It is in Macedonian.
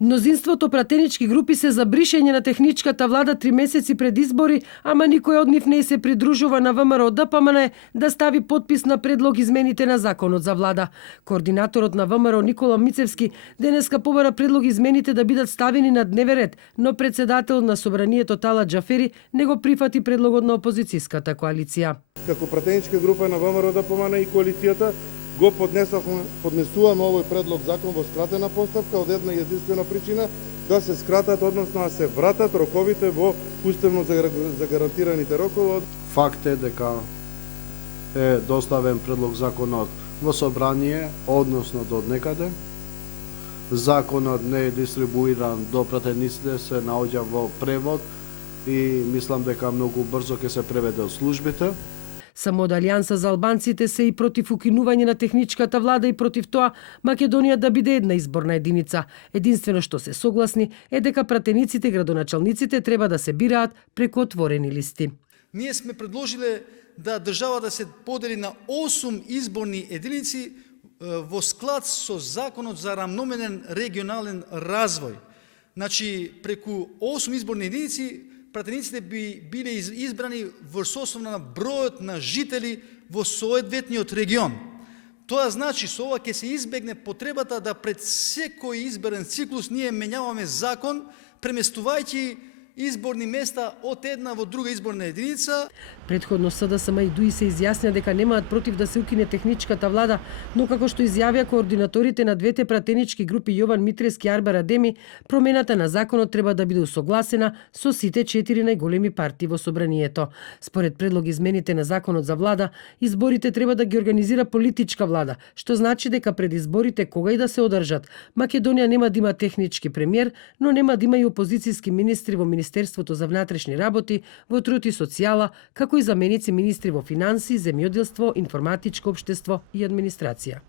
Мнозинството пратенички групи се за бришење на техничката влада 3 месеци пред избори, ама никој од нив не се придружува на ВМРО ДПМН да стави подпис на предлог измените на законот за влада. Координаторот на ВМРО Никола Мицевски денеска побара предлог измените да бидат ставени на дневен ред, но председател на Собранието Тала Џафери не го прифати предлогот на опозицијската коалиција. Како пратеничка група на ВМРО ДПМН и коалицијата го поднесуваме овој предлог закон во скратена постапка од една единствена причина да се скратат, односно да се вратат роковите во уставно загарантираните рокови. Факт е дека е доставен предлог законот во собрание, односно до некаде. Законот не е дистрибуиран до пратениците, се наоѓа во превод и мислам дека многу брзо ќе се преведе од службите. Само од Алијанса за албанците се и против укинување на техничката влада и против тоа Македонија да биде една изборна единица. Единствено што се согласни е дека пратениците и градоначалниците треба да се бираат преку отворени листи. Ние сме предложиле да држава да се подели на 8 изборни единици во склад со законот за рамноменен регионален развој. Значи, преку 8 изборни единици пратениците би биле избрани во соосновна на бројот на жители во соодветниот регион. Тоа значи, со ова ќе се избегне потребата да пред секој изборен циклус ние менјаваме закон, преместувајќи изборни места од една во друга изборна единица. Предходно СДСМ и ДУИ се изјаснија дека немаат против да се укине техничката влада, но како што изјавија координаторите на двете пратенички групи Јован Митрески и Арбер Адеми, промената на законот треба да биде усогласена со сите 4 најголеми партии во собранието. Според предлог измените на законот за влада, изборите треба да ги организира политичка влада, што значи дека пред изборите кога и да се одржат, Македонија нема да има технички премиер, но нема да има и опозицијски министри во Министерството за внатрешни работи, во труд и социјала, како и заменици министри во финансии, земјоделство, информатичко општество и администрација.